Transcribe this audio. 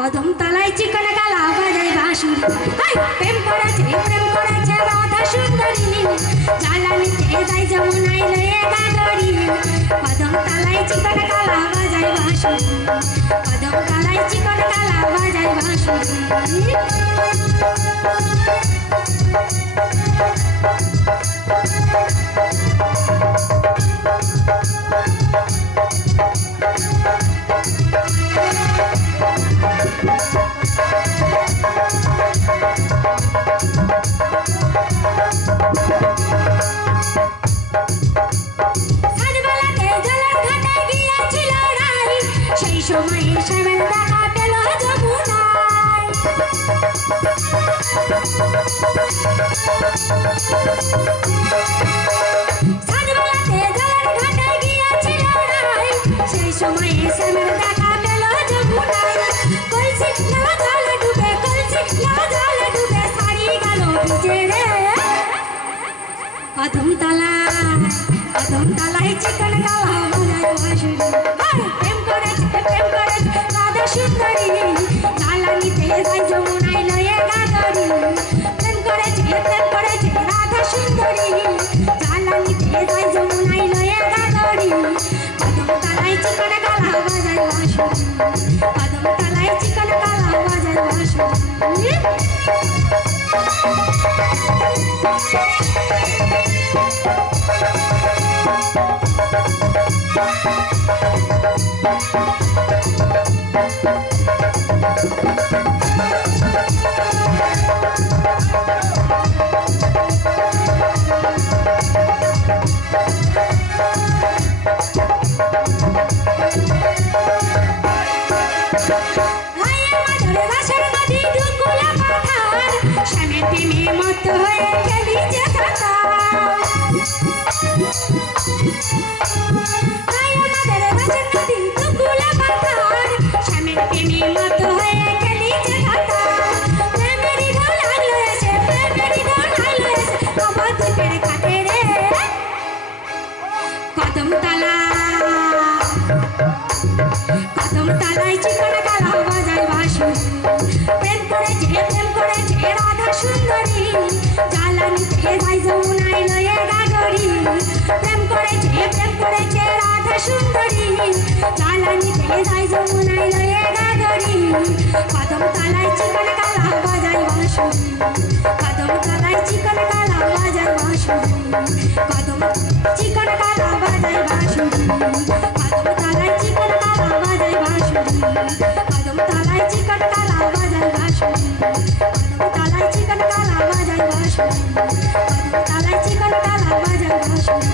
কদম তলায় চিকন কালা বাজায় বাঁশুরি প্রেম করেছে রাধা সুন্দরী জ্বালানিতে যায় যমুনায় লয়ে গাগরি কদম তলায় চিকন কালা বাজায় বাঁশুরি কদম তলায় চিকন কালা বাজায় বাঁশুরি সময়ে শ্যামের দেখা পেল যমুনায় সাজবেলাতে জলের ঘাটে গিয়েছিল রাই সেই সময়ে শ্যামের দেখা পেল যমুনায় কলসি না জলে ডুবে সারি গেল ভিজে রে কদম তলায় চিকন কালা বাজায় বাঁশুরি প্রেম করেছে রাধা সুন্দরী জ্বালানিতে যায় যমুনায় লয়ে গাগরি প্রেম করেছে রাধা সুন্দরী জ্বালানিতে যায় যমুনায় লয়ে গাগরি কদম তলায় চিকন কালা বাজায় বাঁশুরি কদম তলায় চিকন কালা বাজায় বাঁশুরি মত হয়ে খেলি যে আমাদের রাসের নদী দুকুলা পাথার স্বামীর প্রেমে মত হয়ে খেলি যে প্রেমেরই ঢল লাগলো এসে আমার দুপের কাটে রে কদম তলায় চিকন কালা বাজায় বাঁশুরি প্রেম করেছে রাধা সুন্দরী জ্বালানিতে যায় যমুনায় লয়ে গাগরি প্রেম করেছে রাধা সুন্দরী জ্বালানিতে যায় যমুনায় লয়ে গাগরি কদম তলায় চিকন কালা বাজায় বাঁশুরি কদম তলায় চিকন কালা বাজায় বাঁশুরি কদম চিকন কালা বাজায় বাঁশুরি কদম তলায় চিকন কালা বাজায় বাঁশুরি কদম তলায় চিকন কালা বাজায় বাঁশুরি কদম তলায় চিকন কালা বাজায় বাঁশুরি কদম তলায় চিকন কালা বাজায় বাঁশুরি